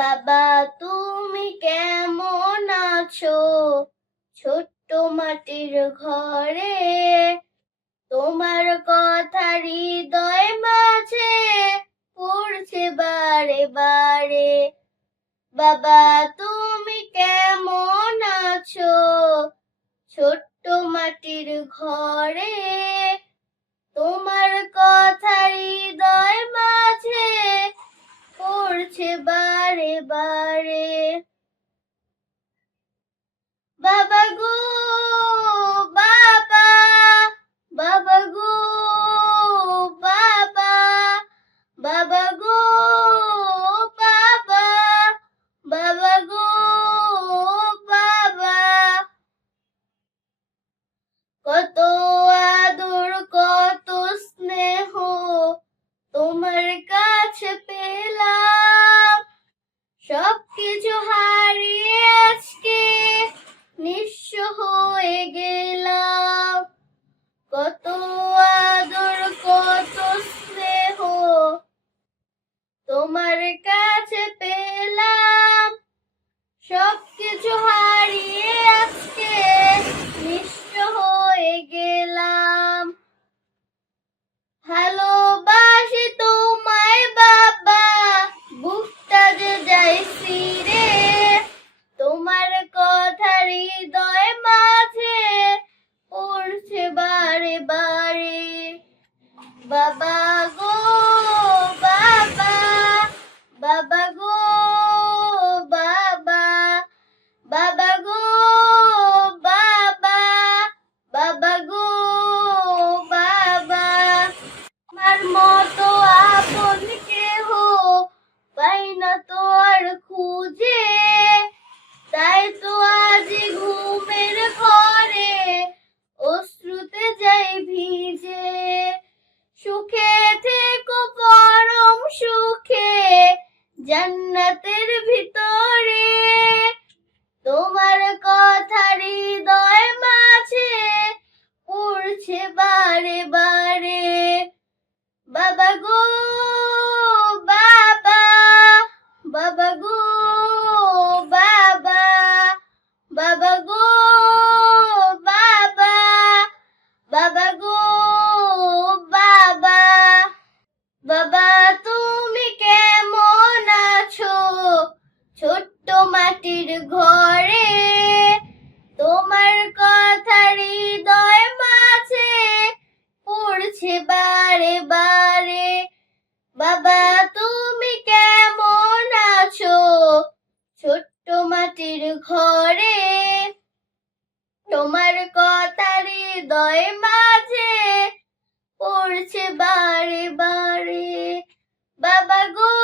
বাবা তুমি কেমন আছো? ছোট্ট মাটির ঘরে তোমার কথা হৃদয় মাঝে পড়ছে বারে বারে। বাবা তুমি কেমন আছো? ছোট্ট মাটির ঘরে তোমার কথা হৃদয় মাঝে পড়ছে বারে বারে। বাবা গো বাবা, বাবা গো বাবা, বাবা গো বাবা, বাবা গো বাবা। কত আদর কত স্নেহ তোমার কাছে পেলাম, সবকিছু হারিয়ে আজকে নিঃস্ব হয়ে গেলাম। কত আদর কত স্নেহ তোমার কাছে পেলাম, সবকিছু হারিয়ে আজকে নিঃস্ব হয়ে গেলাম। ভালোবাসি তোমায় বাবা, বুকটা যে যায় ছিঁড়ে, তোমার কথা হৃদয় মাঝে পড়ছে বারে বারে। বাবা গো বাবা, বাবা গো বাবা, বাবা গো বাবা, বাবা গো বাবা। আমার মতো আপন কেহ পাই না তো আর খুঁজে, তাই তো আজ ঘুমের ঘরে অশ্রুতে যাই ভিজে। সুখে থেকো পরম সুখে জান্নাতের ভিতরে, তোমার কথা হৃদয় মাঝে পড়ছে বারে বারে। বাবা গো বাবা, বাবা গো বাবা, বাবা গো বাবা, বাবা গো বাবা। বাবা তুমি কেমন আছো? ছোট্ট মাটির ঘরে তোমার কথা হৃদয় মাঝে পড়ছে বারে বারে। বাবা তুমি কেমন আছো? ছোট্ট মাটির ঘরে তোমার কথা হৃদয় মাঝে পড়ছে বারে বারে। বাবা গো